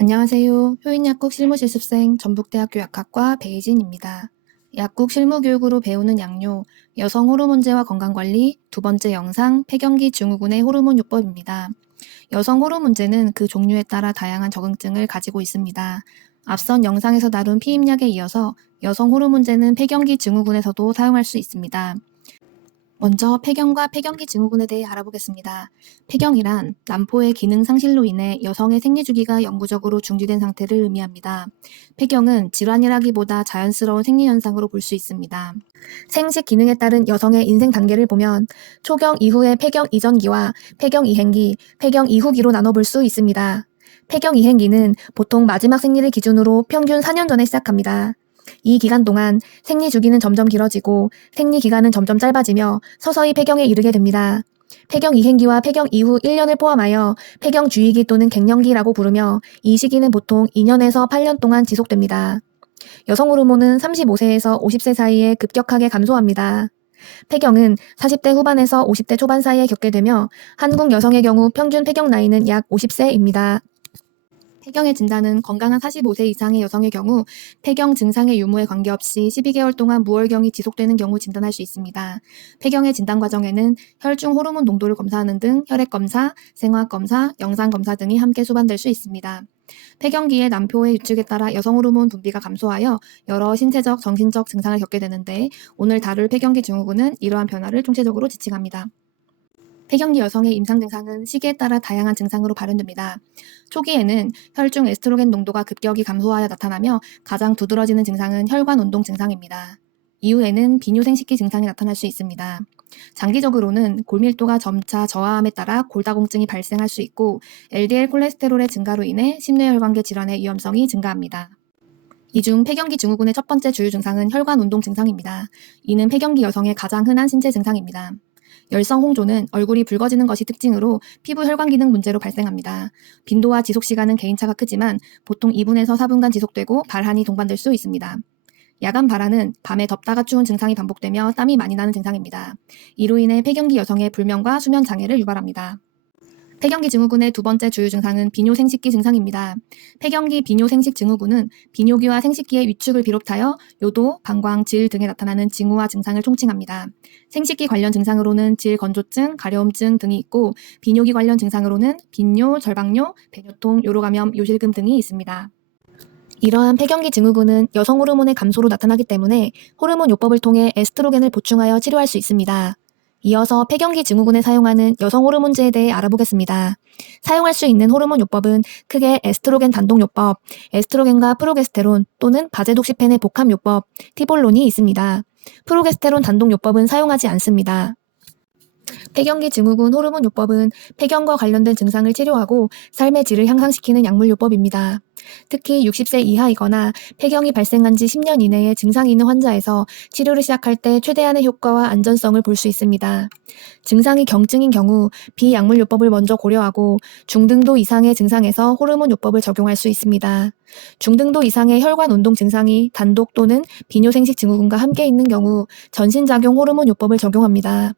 안녕하세요. 효인약국 실무실습생 전북대학교 약학과 베이진입니다. 약국 실무교육으로 배우는 양료, 여성 호르몬제와 건강관리, 두 번째 영상, 폐경기 증후군의 호르몬요법입니다. 여성 호르몬제는 그 종류에 따라 다양한 적응증을 가지고 있습니다. 앞선 영상에서 다룬 피임약에 이어서 여성 호르몬제는 폐경기 증후군에서도 사용할 수 있습니다. 먼저 폐경과 폐경기 증후군에 대해 알아보겠습니다. 폐경이란 남포의 기능 상실로 인해 여성의 생리주기가 영구적으로 중지된 상태를 의미합니다. 폐경은 질환이라기보다 자연스러운 생리현상으로 볼 수 있습니다. 생식 기능에 따른 여성의 인생 단계를 보면 초경 이후의 폐경 이전기와 폐경 이행기, 폐경 이후기로 나눠볼 수 있습니다. 폐경 이행기는 보통 마지막 생리를 기준으로 평균 4년 전에 시작합니다. 이 기간 동안 생리 주기는 점점 길어지고 생리 기간은 점점 짧아지며 서서히 폐경에 이르게 됩니다. 폐경 이행기와 폐경 이후 1년을 포함하여 폐경 주의기 또는 갱년기라고 부르며 이 시기는 보통 2년에서 8년 동안 지속됩니다. 여성 호르몬은 35세에서 50세 사이에 급격하게 감소합니다. 폐경은 40대 후반에서 50대 초반 사이에 겪게 되며 한국 여성의 경우 평균 폐경 나이는 약 50세입니다. 폐경의 진단은 건강한 45세 이상의 여성의 경우 폐경 증상의 유무에 관계없이 12개월 동안 무월경이 지속되는 경우 진단할 수 있습니다. 폐경의 진단 과정에는 혈중 호르몬 농도를 검사하는 등 혈액검사, 생화검사, 영상검사 등이 함께 수반될 수 있습니다. 폐경기의 남표의 유축에 따라 여성 호르몬 분비가 감소하여 여러 신체적, 정신적 증상을 겪게 되는데 오늘 다룰 폐경기 증후군은 이러한 변화를 총체적으로 지칭합니다. 폐경기 여성의 임상 증상은 시기에 따라 다양한 증상으로 발현됩니다. 초기에는 혈중 에스트로겐 농도가 급격히 감소하여 나타나며 가장 두드러지는 증상은 혈관 운동 증상입니다. 이후에는 비뇨생식기 증상이 나타날 수 있습니다. 장기적으로는 골밀도가 점차 저하함에 따라 골다공증이 발생할 수 있고 LDL 콜레스테롤의 증가로 인해 심뇌혈관계 질환의 위험성이 증가합니다. 이 중 폐경기 증후군의 첫 번째 주요 증상은 혈관 운동 증상입니다. 이는 폐경기 여성의 가장 흔한 신체 증상입니다. 열성 홍조는 얼굴이 붉어지는 것이 특징으로 피부 혈관 기능 문제로 발생합니다. 빈도와 지속 시간은 개인차가 크지만 보통 2분에서 4분간 지속되고 발한이 동반될 수 있습니다. 야간 발한은 밤에 덥다가 추운 증상이 반복되며 땀이 많이 나는 증상입니다. 이로 인해 폐경기 여성의 불면과 수면 장애를 유발합니다. 폐경기 증후군의 두 번째 주요 증상은 비뇨생식기 증상입니다. 폐경기 비뇨생식 증후군은 비뇨기와 생식기의 위축을 비롯하여 요도, 방광, 질 등에 나타나는 징후와 증상을 총칭합니다. 생식기 관련 증상으로는 질 건조증, 가려움증 등이 있고 비뇨기 관련 증상으로는 빈뇨, 절박뇨, 배뇨통, 요로감염, 요실금 등이 있습니다. 이러한 폐경기 증후군은 여성 호르몬의 감소로 나타나기 때문에 호르몬 요법을 통해 에스트로겐을 보충하여 치료할 수 있습니다. 이어서 폐경기 증후군에 사용하는 여성 호르몬제에 대해 알아보겠습니다. 사용할 수 있는 호르몬 요법은 크게 에스트로겐 단독 요법, 에스트로겐과 프로게스테론 또는 바제독시펜의 복합 요법, 티볼론이 있습니다. 프로게스테론 단독 요법은 사용하지 않습니다. 폐경기 증후군 호르몬 요법은 폐경과 관련된 증상을 치료하고 삶의 질을 향상시키는 약물 요법입니다. 특히 60세 이하이거나 폐경이 발생한 지 10년 이내에 증상이 있는 환자에서 치료를 시작할 때 최대한의 효과와 안전성을 볼 수 있습니다. 증상이 경증인 경우 비약물 요법을 먼저 고려하고 중등도 이상의 증상에서 호르몬 요법을 적용할 수 있습니다. 중등도 이상의 혈관 운동 증상이 단독 또는 비뇨생식 증후군과 함께 있는 경우 전신작용 호르몬 요법을 적용합니다.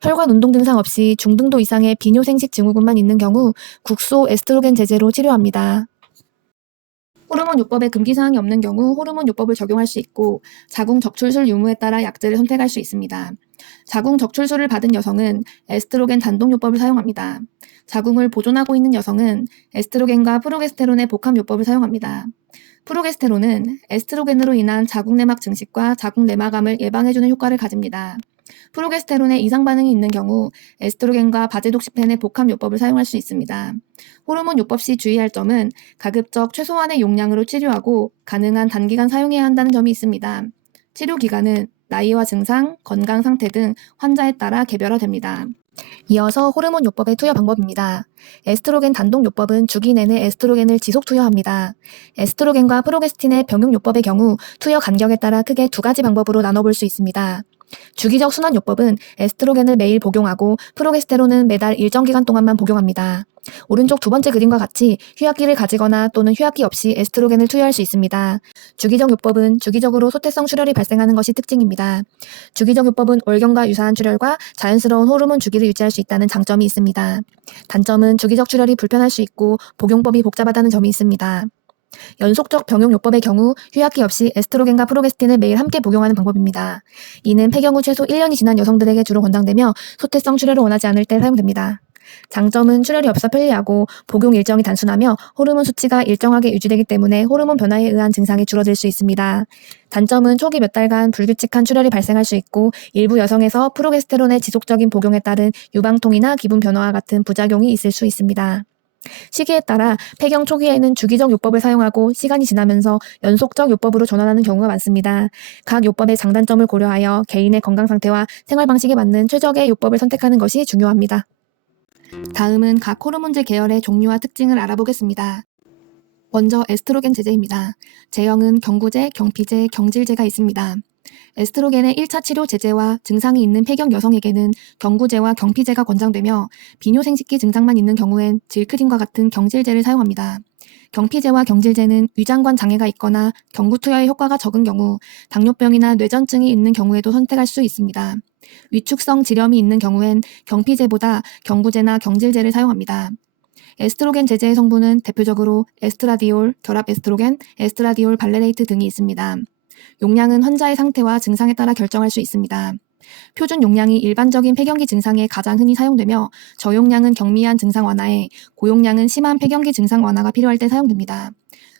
혈관 운동 증상 없이 중등도 이상의 비뇨생식 증후군만 있는 경우 국소 에스트로겐 제제로 치료합니다. 호르몬 요법에 금기사항이 없는 경우 호르몬 요법을 적용할 수 있고 자궁 적출술 유무에 따라 약제를 선택할 수 있습니다. 자궁 적출술을 받은 여성은 에스트로겐 단독 요법을 사용합니다. 자궁을 보존하고 있는 여성은 에스트로겐과 프로게스테론의 복합 요법을 사용합니다. 프로게스테론은 에스트로겐으로 인한 자궁 내막 증식과 자궁 내막암을 예방해주는 효과를 가집니다. 프로게스테론에 이상 반응이 있는 경우 에스트로겐과 바제독시펜의 복합 요법을 사용할 수 있습니다. 호르몬 요법 시 주의할 점은 가급적 최소한의 용량으로 치료하고 가능한 단기간 사용해야 한다는 점이 있습니다. 치료 기간은 나이와 증상, 건강 상태 등 환자에 따라 개별화됩니다. 이어서 호르몬 요법의 투여 방법입니다. 에스트로겐 단독 요법은 주기 내내 에스트로겐을 지속 투여합니다. 에스트로겐과 프로게스틴의 병용 요법의 경우 투여 간격에 따라 크게 두 가지 방법으로 나눠볼 수 있습니다. 주기적 순환 요법은 에스트로겐을 매일 복용하고 프로게스테론은 매달 일정 기간 동안만 복용합니다. 오른쪽 두 번째 그림과 같이 휴학기를 가지거나 또는 휴학기 없이 에스트로겐을 투여할 수 있습니다. 주기적 요법은 주기적으로 소태성 출혈이 발생하는 것이 특징입니다. 주기적 요법은 월경과 유사한 출혈과 자연스러운 호르몬 주기를 유지할 수 있다는 장점이 있습니다. 단점은 주기적 출혈이 불편할 수 있고 복용법이 복잡하다는 점이 있습니다. 연속적 병용 요법의 경우 휴학기 없이 에스트로겐과 프로게스틴을 매일 함께 복용하는 방법입니다. 이는 폐경 후 최소 1년이 지난 여성들에게 주로 권장되며 소태성 출혈을 원하지 않을 때 사용됩니다. 장점은 출혈이 없어 편리하고 복용 일정이 단순하며 호르몬 수치가 일정하게 유지되기 때문에 호르몬 변화에 의한 증상이 줄어들 수 있습니다. 단점은 초기 몇 달간 불규칙한 출혈이 발생할 수 있고 일부 여성에서 프로게스테론의 지속적인 복용에 따른 유방통이나 기분 변화와 같은 부작용이 있을 수 있습니다. 시기에 따라 폐경 초기에는 주기적 요법을 사용하고 시간이 지나면서 연속적 요법으로 전환하는 경우가 많습니다. 각 요법의 장단점을 고려하여 개인의 건강 상태와 생활 방식에 맞는 최적의 요법을 선택하는 것이 중요합니다. 다음은 각 호르몬제 계열의 종류와 특징을 알아보겠습니다. 먼저 에스트로겐 제제입니다. 제형은 경구제, 경피제, 경질제가 있습니다. 에스트로겐의 1차 치료 제제와 증상이 있는 폐경 여성에게는 경구제와 경피제가 권장되며 비뇨생식기 증상만 있는 경우엔 질크림과 같은 경질제를 사용합니다. 경피제와 경질제는 위장관 장애가 있거나 경구투여의 효과가 적은 경우, 당뇨병이나 뇌전증이 있는 경우에도 선택할 수 있습니다. 위축성 지렴이 있는 경우엔 경피제보다 경구제나 경질제를 사용합니다. 에스트로겐 제제의 성분은 대표적으로 에스트라디올, 결합 에스트로겐, 에스트라디올 발레레이트 등이 있습니다. 용량은 환자의 상태와 증상에 따라 결정할 수 있습니다. 표준 용량이 일반적인 폐경기 증상에 가장 흔히 사용되며 저용량은 경미한 증상 완화에, 고용량은 심한 폐경기 증상 완화가 필요할 때 사용됩니다.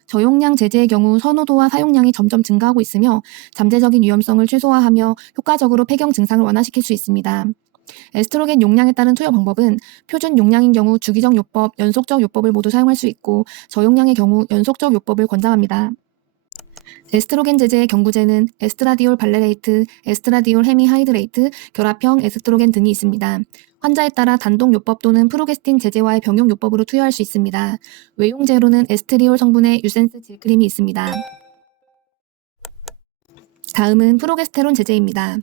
저용량 제제의 경우 선호도와 사용량이 점점 증가하고 있으며 잠재적인 위험성을 최소화하며 효과적으로 폐경 증상을 완화시킬 수 있습니다. 에스트로겐 용량에 따른 투여 방법은 표준 용량인 경우 주기적 요법, 연속적 요법을 모두 사용할 수 있고 저용량의 경우 연속적 요법을 권장합니다. 에스트로겐 제제의 경구제는 에스트라디올 발레레이트, 에스트라디올 헤미하이드레이트, 결합형 에스트로겐 등이 있습니다. 환자에 따라 단독 요법 또는 프로게스틴 제제와의 병용 요법으로 투여할 수 있습니다. 외용제로는 에스트리올 성분의 유센스 질크림이 있습니다. 다음은 프로게스테론 제제입니다.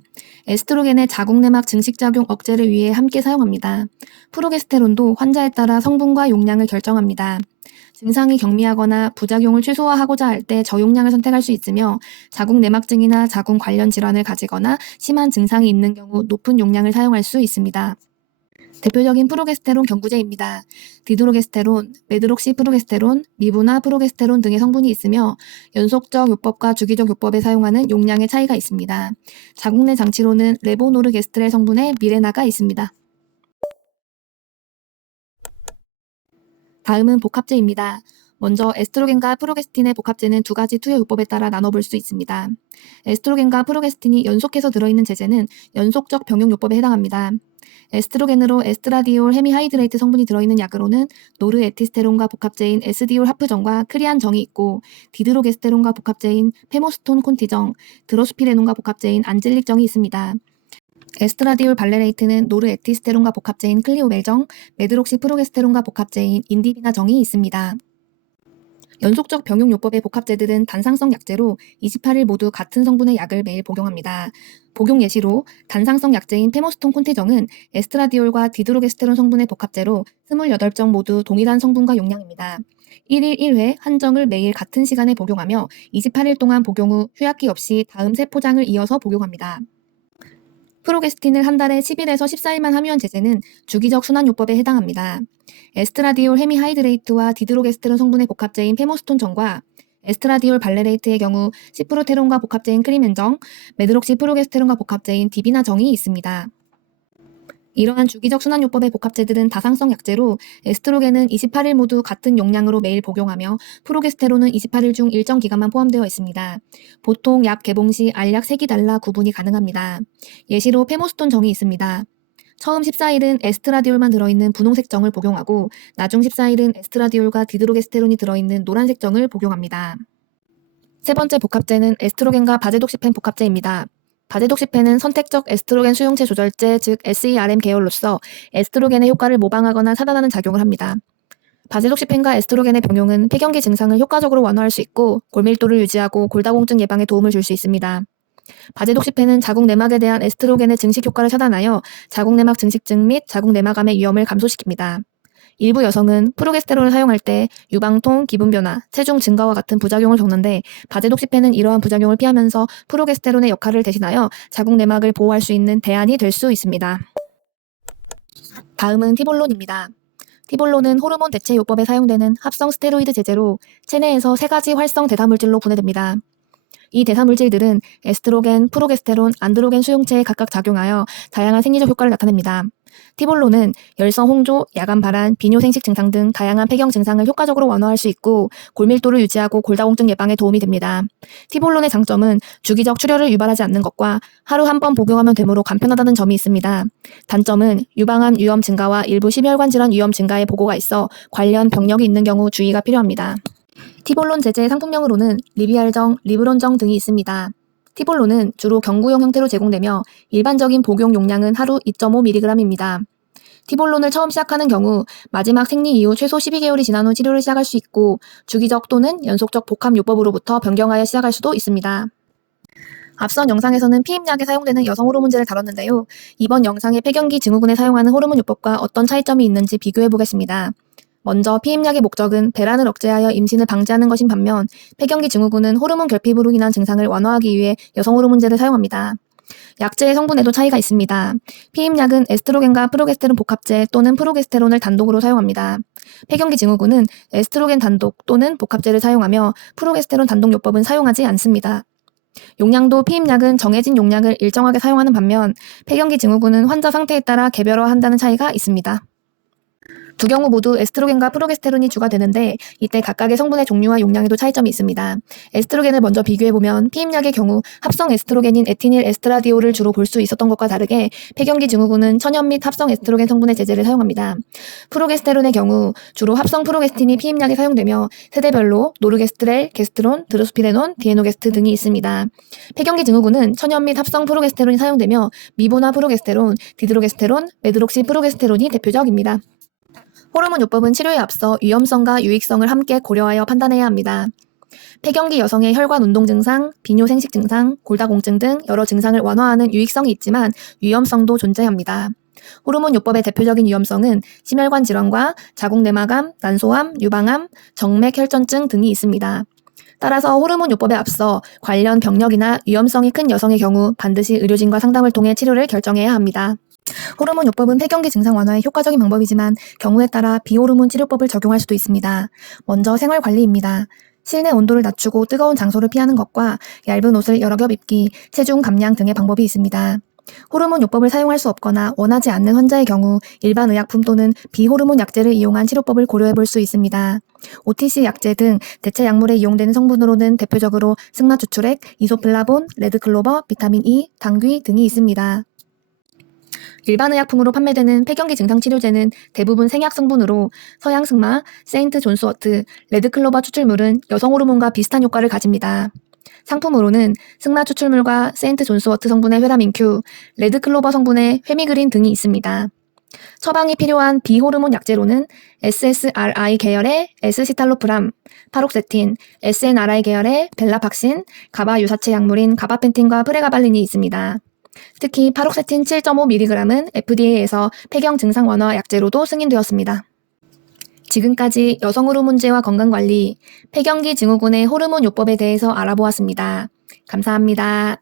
에스트로겐의 자궁내막 증식작용 억제를 위해 함께 사용합니다. 프로게스테론도 환자에 따라 성분과 용량을 결정합니다. 증상이 경미하거나 부작용을 최소화하고자 할 때 저용량을 선택할 수 있으며 자궁내막증이나 자궁 관련 질환을 가지거나 심한 증상이 있는 경우 높은 용량을 사용할 수 있습니다. 대표적인 프로게스테론 경구제입니다. 디드로게스테론, 메드록시프로게스테론, 미부나 프로게스테론 등의 성분이 있으며 연속적 요법과 주기적 요법에 사용하는 용량의 차이가 있습니다. 자궁내 장치로는 레보노르게스트렐 성분의 미레나가 있습니다. 다음은 복합제입니다. 먼저 에스트로겐과 프로게스틴의 복합제는 두 가지 투여 요법에 따라 나눠볼 수 있습니다. 에스트로겐과 프로게스틴이 연속해서 들어있는 제제는 연속적 병용 요법에 해당합니다. 에스트로겐으로 에스트라디올 헤미하이드레이트 성분이 들어있는 약으로는 노르에티스테론과 복합제인 에스디올 하프정과 크리안정이 있고 디드로게스테론과 복합제인 페모스톤 콘티정, 드로스피레논과 복합제인 안젤릭정이 있습니다. 에스트라디올 발레레이트는 노르에티스테론과 복합제인 클리오멜정, 메드록시프로게스테론과 복합제인 인디비나정이 있습니다. 연속적 병용 요법의 복합제들은 단상성 약제로 28일 모두 같은 성분의 약을 매일 복용합니다. 복용 예시로 단상성 약제인 페모스톤 콘티정은 에스트라디올과 디드로게스테론 성분의 복합제로 28정 모두 동일한 성분과 용량입니다. 1일 1회 한 정을 매일 같은 시간에 복용하며 28일 동안 복용 후 휴약기 없이 다음 세 포장을 이어서 복용합니다. 프로게스틴을 한 달에 10일에서 14일만 함유한 제제는 주기적 순환요법에 해당합니다. 에스트라디올 헤미하이드레이트와 디드로게스테론 성분의 복합제인 페모스톤정과 에스트라디올 발레레이트의 경우 시프로테론과 복합제인 크리멘정, 메드록시프로게스테론과 복합제인 디비나정이 있습니다. 이러한 주기적 순환요법의 복합제들은 다상성 약제로 에스트로겐은 28일 모두 같은 용량으로 매일 복용하며 프로게스테론은 28일 중 일정 기간만 포함되어 있습니다. 보통 약 개봉 시 알약 색이 달라 구분이 가능합니다. 예시로 페모스톤 정이 있습니다. 처음 14일은 에스트라디올만 들어있는 분홍색 정을 복용하고 나중 14일은 에스트라디올과 디드로게스테론이 들어있는 노란색 정을 복용합니다. 세 번째 복합제는 에스트로겐과 바제독시펜 복합제입니다. 바제독시펜은 선택적 에스트로겐 수용체 조절제 즉 SERM 계열로서 에스트로겐의 효과를 모방하거나 차단하는 작용을 합니다. 바제독시펜과 에스트로겐의 병용은 폐경기 증상을 효과적으로 완화할 수 있고 골밀도를 유지하고 골다공증 예방에 도움을 줄 수 있습니다. 바제독시펜은 자궁내막에 대한 에스트로겐의 증식 효과를 차단하여 자궁내막 증식증 및 자궁내막암의 위험을 감소시킵니다. 일부 여성은 프로게스테론을 사용할 때 유방통, 기분 변화, 체중 증가와 같은 부작용을 겪는데 바제독시펜은 이러한 부작용을 피하면서 프로게스테론의 역할을 대신하여 자궁 내막을 보호할 수 있는 대안이 될 수 있습니다. 다음은 티볼론입니다. 티볼론은 호르몬 대체 요법에 사용되는 합성 스테로이드 제제로 체내에서 3가지 활성 대사물질로 분해됩니다. 이 대사물질들은 에스트로겐, 프로게스테론, 안드로겐 수용체에 각각 작용하여 다양한 생리적 효과를 나타냅니다. 티볼론은 열성 홍조, 야간 발한, 비뇨 생식 증상 등 다양한 폐경 증상을 효과적으로 완화할 수 있고 골밀도를 유지하고 골다공증 예방에 도움이 됩니다. 티볼론의 장점은 주기적 출혈을 유발하지 않는 것과 하루 한 번 복용하면 되므로 간편하다는 점이 있습니다. 단점은 유방암 위험 증가와 일부 심혈관 질환 위험 증가의 보고가 있어 관련 병력이 있는 경우 주의가 필요합니다. 티볼론 제제의 상품명으로는 리비알정, 리브론정 등이 있습니다. 티볼론은 주로 경구용 형태로 제공되며 일반적인 복용 용량은 하루 2.5mg입니다. 티볼론을 처음 시작하는 경우 마지막 생리 이후 최소 12개월이 지난 후 치료를 시작할 수 있고 주기적 또는 연속적 복합요법으로부터 변경하여 시작할 수도 있습니다. 앞선 영상에서는 피임약에 사용되는 여성 호르몬제를 다뤘는데요. 이번 영상의 폐경기 증후군에 사용하는 호르몬 요법과 어떤 차이점이 있는지 비교해 보겠습니다. 먼저 피임약의 목적은 배란을 억제하여 임신을 방지하는 것인 반면 폐경기 증후군은 호르몬 결핍으로 인한 증상을 완화하기 위해 여성 호르몬제를 사용합니다. 약제의 성분에도 차이가 있습니다. 피임약은 에스트로겐과 프로게스테론 복합제 또는 프로게스테론을 단독으로 사용합니다. 폐경기 증후군은 에스트로겐 단독 또는 복합제를 사용하며 프로게스테론 단독 요법은 사용하지 않습니다. 용량도 피임약은 정해진 용량을 일정하게 사용하는 반면 폐경기 증후군은 환자 상태에 따라 개별화한다는 차이가 있습니다. 두 경우 모두 에스트로겐과 프로게스테론이 주가 되는데 이때 각각의 성분의 종류와 용량에도 차이점이 있습니다. 에스트로겐을 먼저 비교해보면 피임약의 경우 합성 에스트로겐인 에티닐 에스트라디올을 주로 볼 수 있었던 것과 다르게 폐경기 증후군은 천연 및 합성 에스트로겐 성분의 제제를 사용합니다. 프로게스테론의 경우 주로 합성 프로게스틴이 피임약에 사용되며 세대별로 노르게스트렐, 게스트론, 드로스피레논, 디에노게스트 등이 있습니다. 폐경기 증후군은 천연 및 합성 프로게스테론이 사용되며 미보나 프로게스테론, 디드로게스테론, 메드록시 프로게스테론이 대표적입니다. 호르몬 요법은 치료에 앞서 위험성과 유익성을 함께 고려하여 판단해야 합니다. 폐경기 여성의 혈관 운동 증상, 비뇨 생식 증상, 골다공증 등 여러 증상을 완화하는 유익성이 있지만 위험성도 존재합니다. 호르몬 요법의 대표적인 위험성은 심혈관 질환과 자궁 내막암, 난소암, 유방암, 정맥 혈전증 등이 있습니다. 따라서 호르몬 요법에 앞서 관련 병력이나 위험성이 큰 여성의 경우 반드시 의료진과 상담을 통해 치료를 결정해야 합니다. 호르몬 요법은 폐경기 증상 완화에 효과적인 방법이지만 경우에 따라 비호르몬 치료법을 적용할 수도 있습니다. 먼저 생활관리입니다. 실내 온도를 낮추고 뜨거운 장소를 피하는 것과 얇은 옷을 여러 겹 입기, 체중 감량 등의 방법이 있습니다. 호르몬 요법을 사용할 수 없거나 원하지 않는 환자의 경우 일반 의약품 또는 비호르몬 약제를 이용한 치료법을 고려해 볼 수 있습니다. OTC 약제 등 대체 약물에 이용되는 성분으로는 대표적으로 승마추출액, 이소플라본, 레드클로버, 비타민 E, 당귀 등이 있습니다. 일반 의약품으로 판매되는 폐경기 증상 치료제는 대부분 생약 성분으로 서양 승마, 세인트 존스워트, 레드클로버 추출물은 여성 호르몬과 비슷한 효과를 가집니다. 상품으로는 승마 추출물과 세인트 존스워트 성분의 회라민큐, 레드클로버 성분의 회미그린 등이 있습니다. 처방이 필요한 비호르몬 약제로는 SSRI 계열의 에스시탈로프람, 파록세틴, SNRI 계열의 벨라팍신, 가바 유사체 약물인 가바펜틴과 프레가발린이 있습니다. 특히 파록세틴 7.5mg은 FDA에서 폐경 증상 완화 약제로도 승인되었습니다. 지금까지 여성 호르몬제와 건강관리, 폐경기 증후군의 호르몬 요법에 대해서 알아보았습니다. 감사합니다.